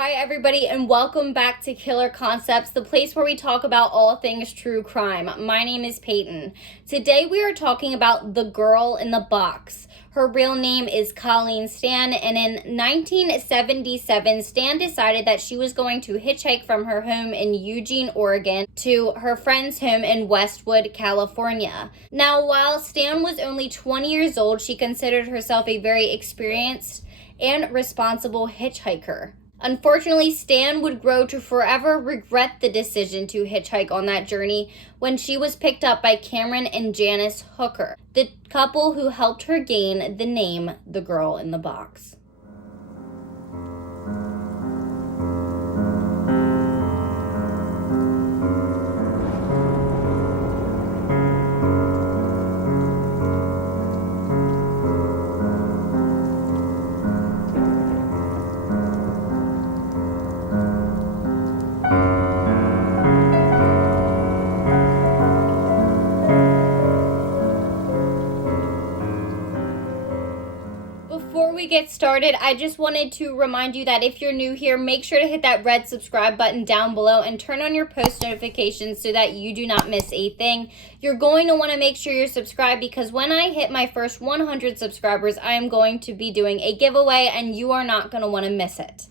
Hi everybody and welcome back to Killer Concepts, the place where we talk about all things true crime. My name is Peyton. Today we are talking about the girl in the box. Her real name is Colleen Stan, and in 1977, Stan decided that she was going to hitchhike from her home in Eugene, Oregon to her friend's home in Westwood, California. Now, while Stan was only 20 years old, she considered herself a very experienced and responsible hitchhiker. Unfortunately, Stan would grow to forever regret the decision to hitchhike on that journey when she was picked up by Cameron and Janice Hooker, the couple who helped her gain the name The Girl in the Box. Before we get started, I just wanted to remind you that if you're new here, make sure to hit that red subscribe button down below and turn on your post notifications so that you do not miss a thing. You're going to want to make sure you're subscribed because when I hit my first 100 subscribers, I am going to be doing a giveaway and you are not going to want to miss it.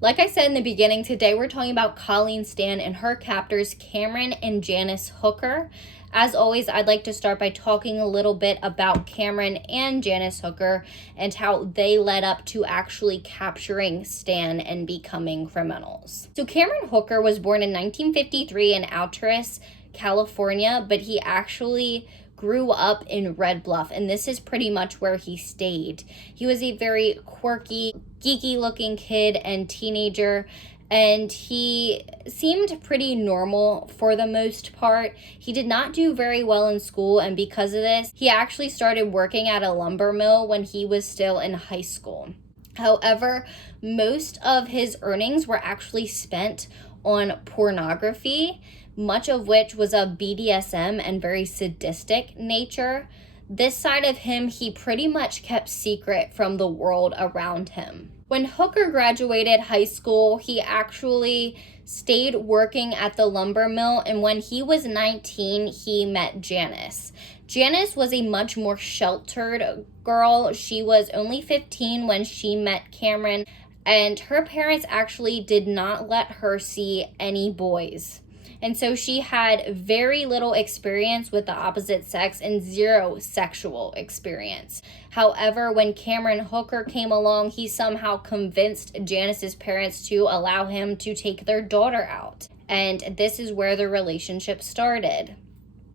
Like I said in the beginning, today we're talking about Colleen Stan and her captors, Cameron and Janice Hooker. As always, I'd like to start by talking a little bit about Cameron and Janice Hooker and how they led up to actually capturing Stan and becoming criminals. So Cameron Hooker was born in 1953 in Alturas, California, but he actually grew up in Red Bluff, and this is pretty much where he stayed. He was a very quirky, geeky-looking kid and teenager, and he seemed pretty normal for the most part. He did not do very well in school, and because of this, he actually started working at a lumber mill when he was still in high school. However, most of his earnings were actually spent on pornography, much of which was of BDSM and very sadistic nature. This side of him, he pretty much kept secret from the world around him. When Hooker graduated high school, he actually stayed working at the lumber mill, and when he was 19, he met Janice. Janice was a much more sheltered girl. She was only 15 when she met Cameron, and her parents actually did not let her see any boys. And so she had very little experience with the opposite sex and zero sexual experience. However, when Cameron Hooker came along, he somehow convinced Janice's parents to allow him to take their daughter out. And this is where the relationship started.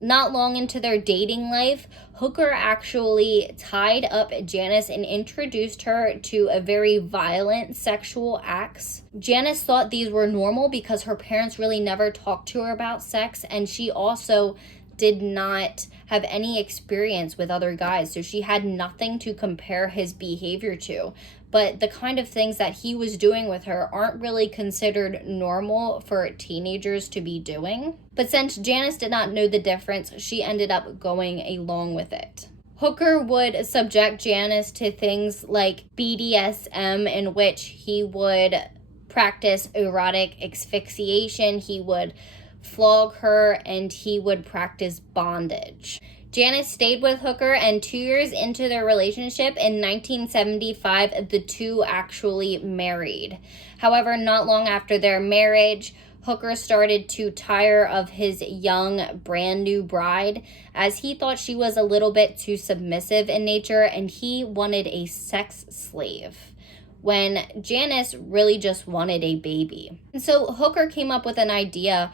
Not long into their dating life, Hooker actually tied up Janice and introduced her to a very violent sexual acts. Janice thought these were normal because her parents really never talked to her about sex, and she also did not have any experience with other guys, so she had nothing to compare his behavior to. But the kind of things that he was doing with her aren't really considered normal for teenagers to be doing. But since Janice did not know the difference, she ended up going along with it. Hooker would subject Janice to things like BDSM, in which he would practice erotic asphyxiation, he would flog her, and he would practice bondage. Janice stayed with Hooker, and 2 years into their relationship, in 1975, the two actually married. However, not long after their marriage, Hooker started to tire of his young, brand new bride, as he thought she was a little bit too submissive in nature, and he wanted a sex slave, when Janice really just wanted a baby. And so Hooker came up with an idea.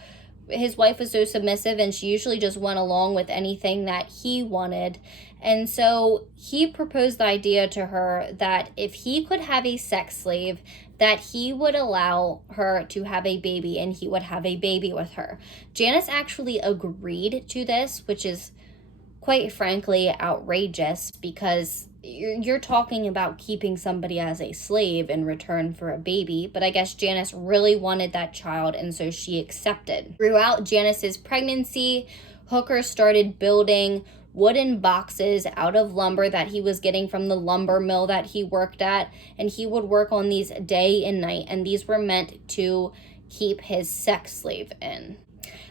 His wife was so submissive and she usually just went along with anything that he wanted. And so he proposed the idea to her that if he could have a sex slave, that he would allow her to have a baby and he would have a baby with her. Janice actually agreed to this, which is quite frankly outrageous because you're talking about keeping somebody as a slave in return for a baby, but I guess Janice really wanted that child, and so she accepted. Throughout Janice's pregnancy, Hooker started building wooden boxes out of lumber that he was getting from the lumber mill that he worked at, and he would work on these day and night, and these were meant to keep his sex slave in.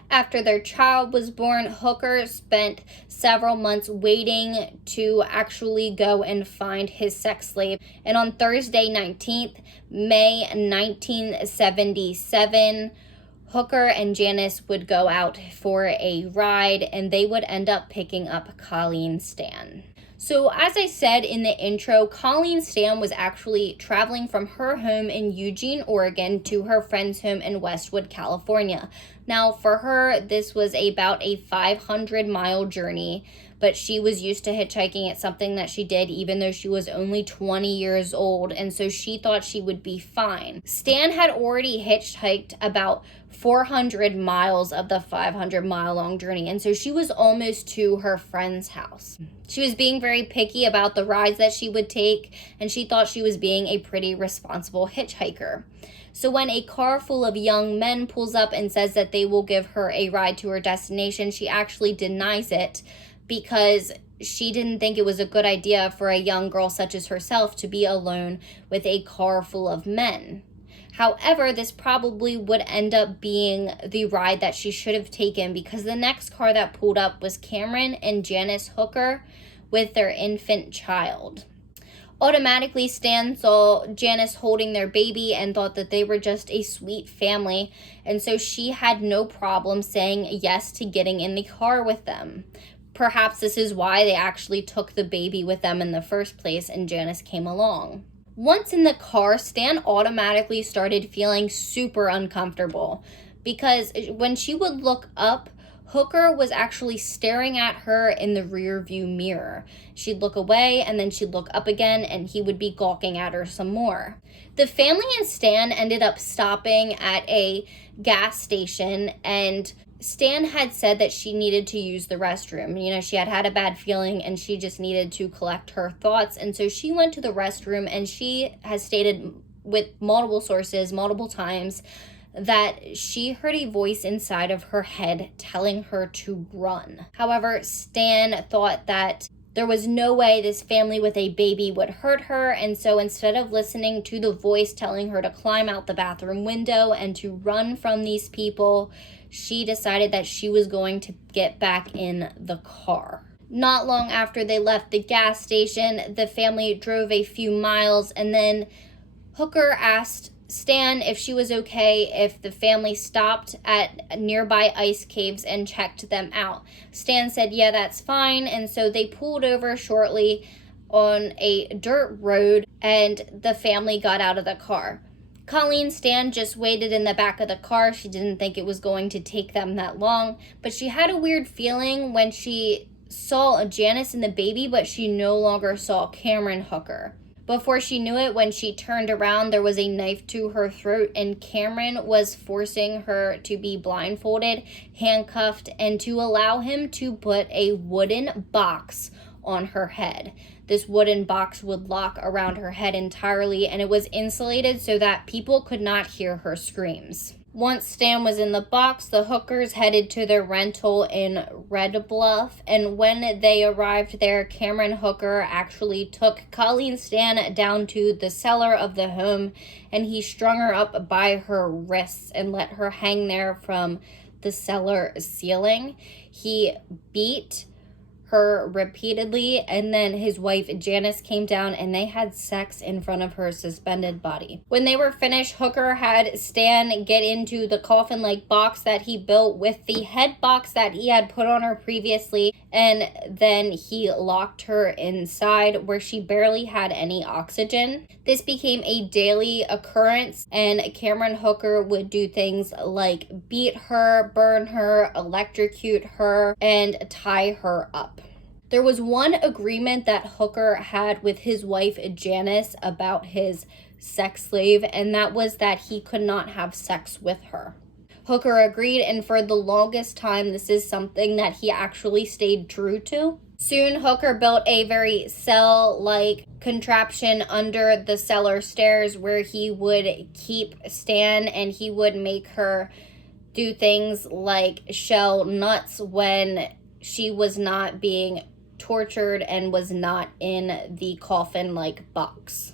After their child was born, Hooker spent several months waiting to actually go and find his sex slave. And on Thursday, 19th May 1977, Hooker and Janice would go out for a ride, and they would end up picking up Colleen Stan. So as I said in the intro, Colleen Stan was actually traveling from her home in Eugene, Oregon to her friend's home in Westwood, California. Now for her, this was about a 500-mile journey, but she was used to hitchhiking. It's something that she did even though she was only 20 years old, and so she thought she would be fine. Stan had already hitchhiked about 400 miles of the 500-mile long journey, and so she was almost to her friend's house. She was being very picky about the rides that she would take, and she thought she was being a pretty responsible hitchhiker. So when a car full of young men pulls up and says that they will give her a ride to her destination, she actually denies it because she didn't think it was a good idea for a young girl such as herself to be alone with a car full of men. However, this probably would end up being the ride that she should have taken, because the next car that pulled up was Cameron and Janice Hooker with their infant child. Automatically, Stan saw Janice holding their baby and thought that they were just a sweet family, and so she had no problem saying yes to getting in the car with them. Perhaps this is why they actually took the baby with them in the first place, and Janice came along. Once in the car, Stan automatically started feeling super uncomfortable, because when she would look up, Hooker was actually staring at her in the rear view mirror. She'd look away and then she'd look up again, and he would be gawking at her some more. The family and Stan ended up stopping at a gas station, and Stan had said that she needed to use the restroom. You know, she had had a bad feeling and she just needed to collect her thoughts. And so she went to the restroom, and she has stated with multiple sources, multiple times, that she heard a voice inside of her head telling her to run. However, Stan thought that there was no way this family with a baby would hurt her, and so instead of listening to the voice telling her to climb out the bathroom window and to run from these people, she decided that she was going to get back in the car. Not long after they left the gas station, the family drove a few miles, and then Hooker asked Stan if she was okay if the family stopped at nearby ice caves and checked them out. Stan said, yeah, that's fine, and so they pulled over shortly on a dirt road, and the family got out of the car. Colleen Stan just waited in the back of the car. She didn't think it was going to take them that long, but she had a weird feeling when she saw Janice and the baby, but she no longer saw Cameron Hooker. Before she knew it, when she turned around, there was a knife to her throat, and Cameron was forcing her to be blindfolded, handcuffed, and to allow him to put a wooden box on her head. This wooden box would lock around her head entirely, and it was insulated so that people could not hear her screams. Once Stan was in the box, the Hookers headed to their rental in Red Bluff, and when they arrived there, Cameron Hooker actually took Colleen Stan down to the cellar of the home, and he strung her up by her wrists and let her hang there from the cellar ceiling. He beat her repeatedly, and then his wife Janice came down and they had sex in front of her suspended body. When they were finished, Hooker had Stan get into the coffin-like box that he built with the head box that he had put on her previously, and then he locked her inside where she barely had any oxygen. This became a daily occurrence, and Cameron Hooker would do things like beat her, burn her, electrocute her, and tie her up. There was one agreement that Hooker had with his wife Janice about his sex slave, and that was that he could not have sex with her. Hooker agreed, and for the longest time, this is something that he actually stayed true to. Soon, Hooker built a very cell-like contraption under the cellar stairs where he would keep Stan, and he would make her do things like shell nuts when she was not being tortured and was not in the coffin-like box.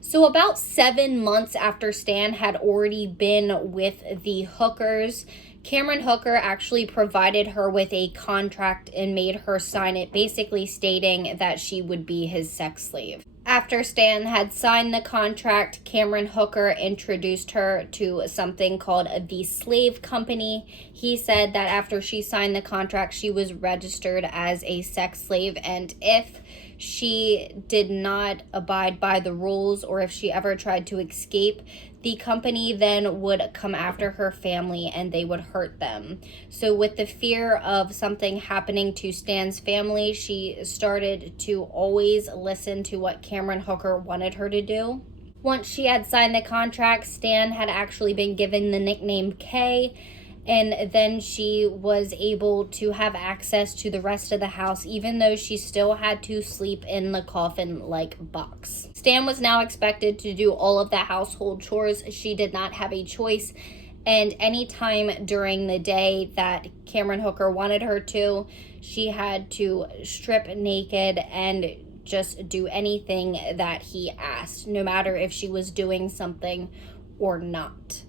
So about 7 months after Stan had already been with the Hookers, Cameron Hooker actually provided her with a contract and made her sign it, basically stating that she would be his sex slave. After Stan had signed the contract, Cameron Hooker introduced her to something called the Slave Company. He said that after she signed the contract, she was registered as a sex slave, and if she did not abide by the rules or if she ever tried to escape, the company then would come after her family and they would hurt them. So with the fear of something happening to Stan's family, she started to always listen to what Cameron Hooker wanted her to do. Once she had signed the contract, Stan had actually been given the nickname K, and then she was able to have access to the rest of the house, even though she still had to sleep in the coffin-like box. Stan was now expected to do all of the household chores. She did not have a choice, and any time during the day that Cameron Hooker wanted her to, she had to strip naked and just do anything that he asked, no matter if she was doing something or not.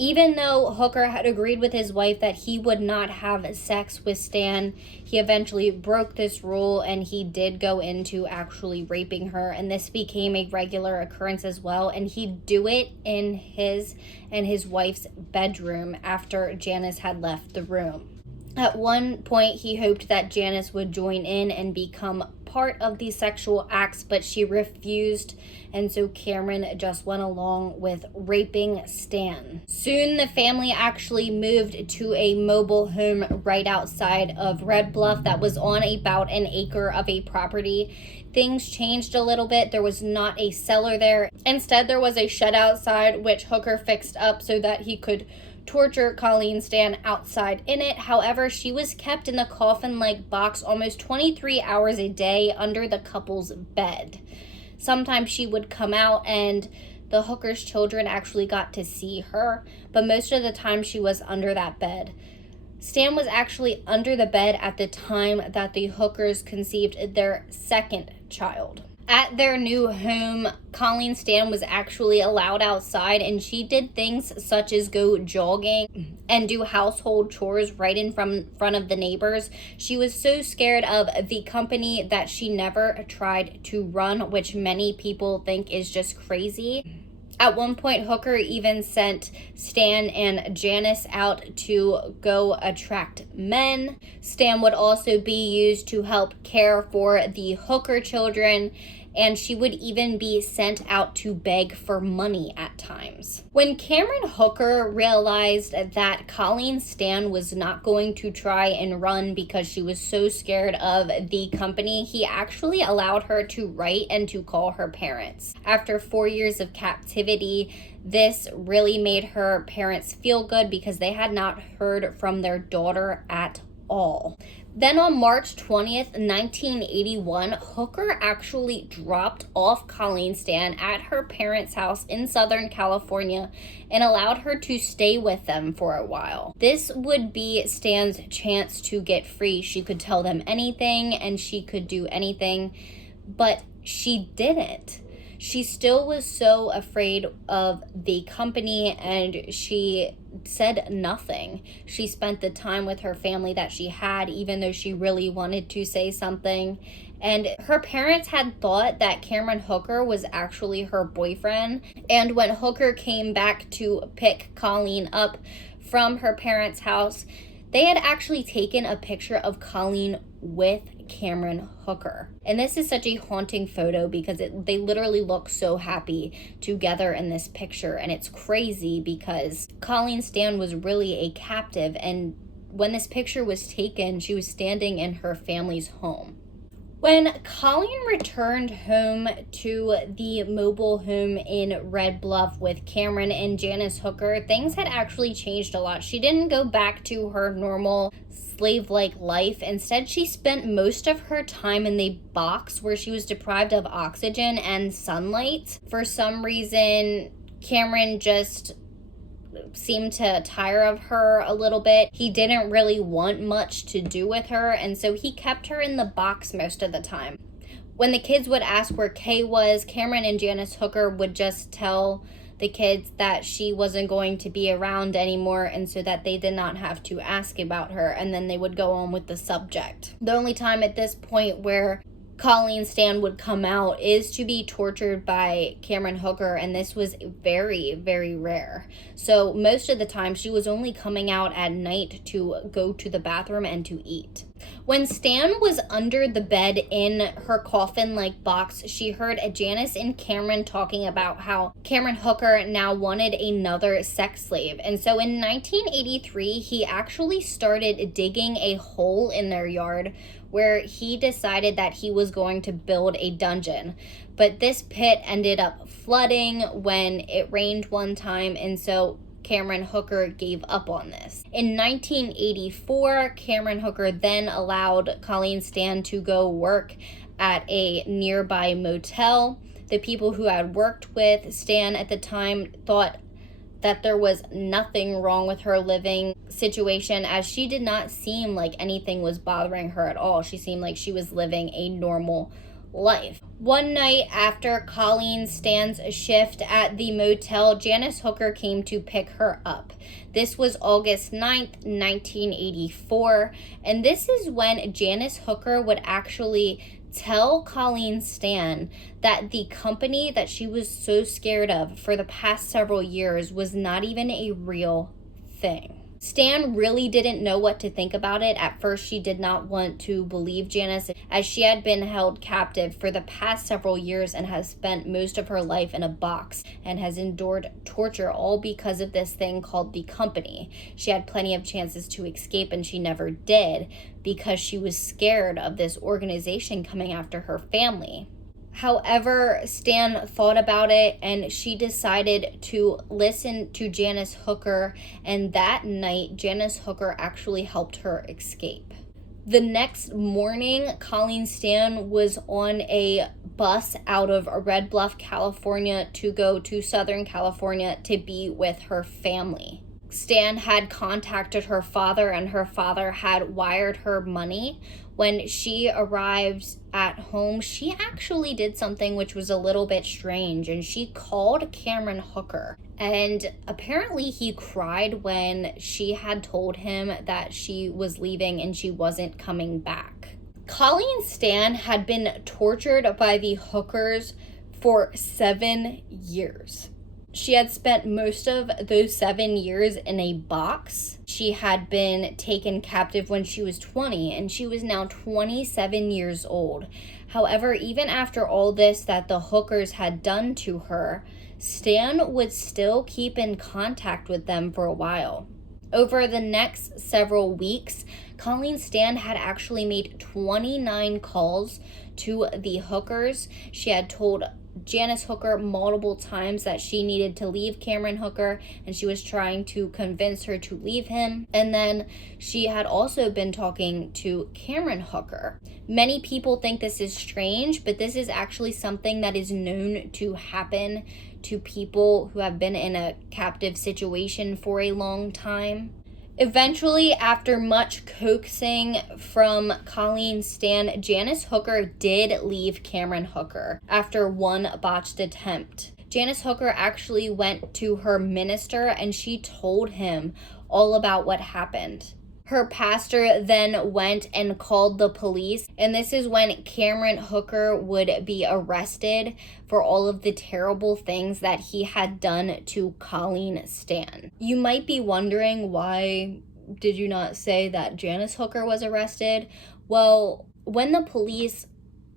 Even though Hooker had agreed with his wife that he would not have sex with Stan, he eventually broke this rule and he did go into actually raping her, and this became a regular occurrence as well, and he'd do it in his and his wife's bedroom after Janice had left the room. At one point, he hoped that Janice would join in and become part of the sexual acts, but she refused, and so Cameron just went along with raping Stan. Soon, the family actually moved to a mobile home right outside of Red Bluff that was on about an acre of a property. Things changed a little bit. There was not a cellar there. Instead, there was a shed outside, which Hooker fixed up so that he could torture Colleen Stan outside in it. However, she was kept in the coffin-like box almost 23 hours a day under the couple's bed. Sometimes she would come out and the Hooker's children actually got to see her, but most of the time she was under that bed. Stan was actually under the bed at the time that the Hookers conceived their second child. At their new home, Colleen Stan was actually allowed outside, and she did things such as go jogging and do household chores right in front of the neighbors. She was so scared of the company that she never tried to run, which many people think is just crazy. At one point, Hooker even sent Stan and Janice out to go attract men. Stan would also be used to help care for the Hooker children, and she would even be sent out to beg for money at times. When Cameron Hooker realized that Colleen Stan was not going to try and run because she was so scared of the company, he actually allowed her to write and to call her parents. After 4 years of captivity, this really made her parents feel good because they had not heard from their daughter at all. Then on March 20th, 1981, Hooker actually dropped off Colleen Stan at her parents' house in Southern California and allowed her to stay with them for a while. This would be Stan's chance to get free. She could tell them anything and she could do anything, but she didn't. She still was so afraid of the company and she said nothing. She spent the time with her family that she had, even though she really wanted to say something. And her parents had thought that Cameron Hooker was actually her boyfriend. And when Hooker came back to pick Colleen up from her parents' house, they had actually taken a picture of Colleen with Cameron Hooker. And this is such a haunting photo because they literally look so happy together in this picture. And it's crazy because Colleen Stan was really a captive. And when this picture was taken, she was standing in her family's home. When Colleen returned home to the mobile home in Red Bluff with Cameron and Janice Hooker, things had actually changed a lot. She didn't go back to her normal slave-like life. Instead, she spent most of her time in the box where she was deprived of oxygen and sunlight. For some reason, Cameron just seemed to tire of her a little bit. He didn't really want much to do with her, and so he kept her in the box most of the time. When the kids would ask where Kay was, Cameron and Janice Hooker would just tell the kids that she wasn't going to be around anymore, and so that they did not have to ask about her, and then they would go on with the subject. The only time at this point where Colleen Stan would come out is to be tortured by Cameron Hooker, and this was very, very rare. So most of the time she was only coming out at night to go to the bathroom and to eat. When Stan was under the bed in her coffin-like box, she heard Janice and Cameron talking about how Cameron Hooker now wanted another sex slave. And so in 1983, he actually started digging a hole in their yard where he decided that he was going to build a dungeon. But this pit ended up flooding when it rained one time, and so Cameron Hooker gave up on this. In 1984, Cameron Hooker then allowed Colleen Stan to go work at a nearby motel. The people who had worked with Stan at the time thought that there was nothing wrong with her living situation, as she did not seem like anything was bothering her at all. She seemed like she was living a normal life. One night after Colleen Stan's shift at the motel, Janice Hooker came to pick her up. This was August 9th, 1984, and this is when Janice Hooker would actually tell Colleen Stan that the company that she was so scared of for the past several years was not even a real thing. Stan really didn't know what to think about it. At first, she did not want to believe Janice, as she had been held captive for the past several years and has spent most of her life in a box and has endured torture, all because of this thing called the company. She had plenty of chances to escape, and she never did because she was scared of this organization coming after her family. However, Stan thought about it, and she decided to listen to Janice Hooker, and that night, Janice Hooker actually helped her escape. The next morning, Colleen Stan was on a bus out of Red Bluff, California, to go to Southern California to be with her family. Stan had contacted her father, and her father had wired her money. When she arrived at home, she actually did something which was a little bit strange, and she called Cameron Hooker. And apparently he cried when she had told him that she was leaving and she wasn't coming back. Colleen Stan had been tortured by the Hookers for 7 years. She had spent most of those 7 years in a box. She had been taken captive when she was 20, and she was now 27 years old. However, even after all this that the Hookers had done to her, Stan would still keep in contact with them for a while. Over the next several weeks, Colleen Stan had actually made 29 calls to the Hookers. She had told Janice Hooker multiple times that she needed to leave Cameron Hooker, and she was trying to convince her to leave him. And then she had also been talking to Cameron Hooker. Many people think this is strange, but this is actually something that is known to happen to people who have been in a captive situation for a long time. Eventually, after much coaxing from Colleen Stan, Janice Hooker did leave Cameron Hooker after one botched attempt. Janice Hooker actually went to her minister, and she told him all about what happened. Her pastor then went and called the police, and this is when Cameron Hooker would be arrested for all of the terrible things that he had done to Colleen Stan. You might be wondering, why did you not say that Janice Hooker was arrested? Well, when the police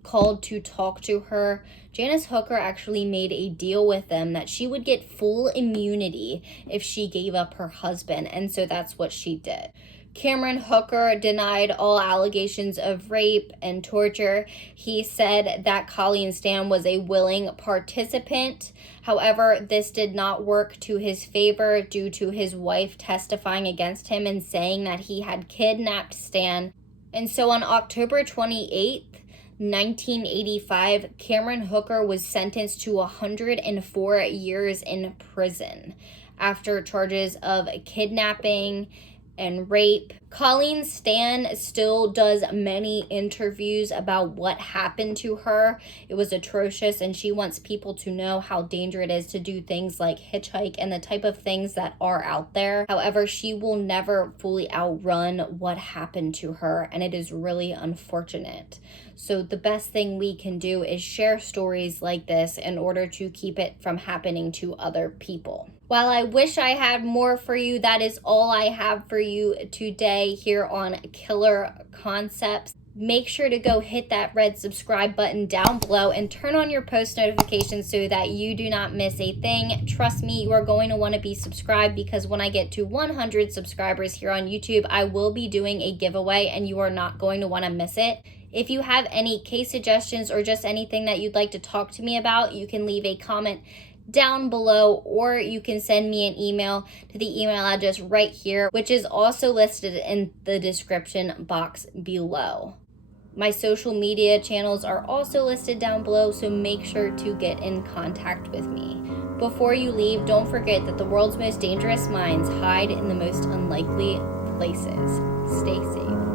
called to talk to her, Janice Hooker actually made a deal with them that she would get full immunity if she gave up her husband, and so that's what she did. Cameron Hooker denied all allegations of rape and torture. He said that Colleen Stan was a willing participant. However, this did not work to his favor due to his wife testifying against him and saying that he had kidnapped Stan. And so on October 28th, 1985, Cameron Hooker was sentenced to 104 years in prison. after charges of kidnapping and rape. Colleen Stan still does many interviews about what happened to her. It was atrocious, and she wants people to know how dangerous it is to do things like hitchhike and the type of things that are out there. However, she will never fully outrun what happened to her, and it is really unfortunate. So the best thing we can do is share stories like this in order to keep it from happening to other people. While I wish I had more for you, that is all I have for you today here on Killer Concepts. Make sure to go hit that red subscribe button down below and turn on your post notifications so that you do not miss a thing. Trust me, you are going to want to be subscribed, because when I get to 100 subscribers here on YouTube, I will be doing a giveaway and you are not going to want to miss it. If you have any case suggestions or just anything that you'd like to talk to me about, you can leave a comment down below, or you can send me an email to the email address right here, which is also listed in the description box below. My social media channels are also listed down below, so make sure to get in contact with me. Before you leave, don't forget that the world's most dangerous minds hide in the most unlikely places. Stay safe.